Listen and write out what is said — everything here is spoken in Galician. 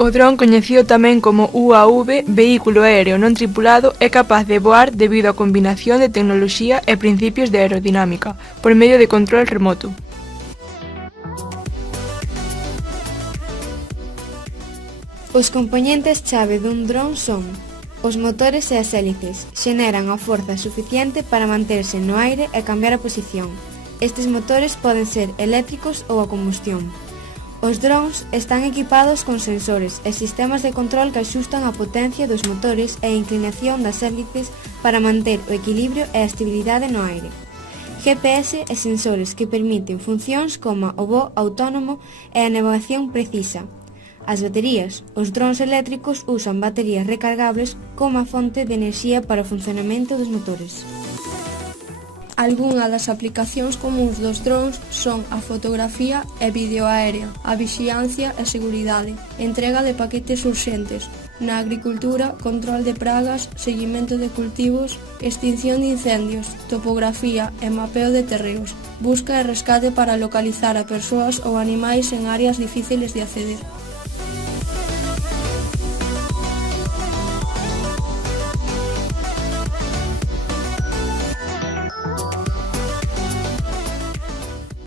O dron, coñecido tamén como UAV, vehículo aéreo non tripulado, é capaz de voar debido á combinación de tecnoloxía e principios de aerodinámica, por medio de control remoto. Os compoñentes chave dun dron son: os motores e as hélices xeneran a forza suficiente para manterse no aire e cambiar a posición. Estes motores poden ser eléctricos ou a combustión. Os drons están equipados con sensores e sistemas de control que axustan a potencia dos motores e a inclinación das hélices para manter o equilibrio e a estabilidade no aire. GPS e sensores que permiten funcións como o voo autónomo e a navegación precisa. As baterías. Os drons eléctricos usan baterías recargables como a fonte de enerxía para o funcionamento dos motores. Algunhas das aplicacións comúns dos drons son a fotografía e vídeo aérea, a vixiancia e seguridade, entrega de paquetes urxentes, na agricultura, control de pragas, seguimento de cultivos, extinción de incendios, topografía e mapeo de terreos, busca e rescate para localizar a persoas ou animais en áreas difíciles de acceder.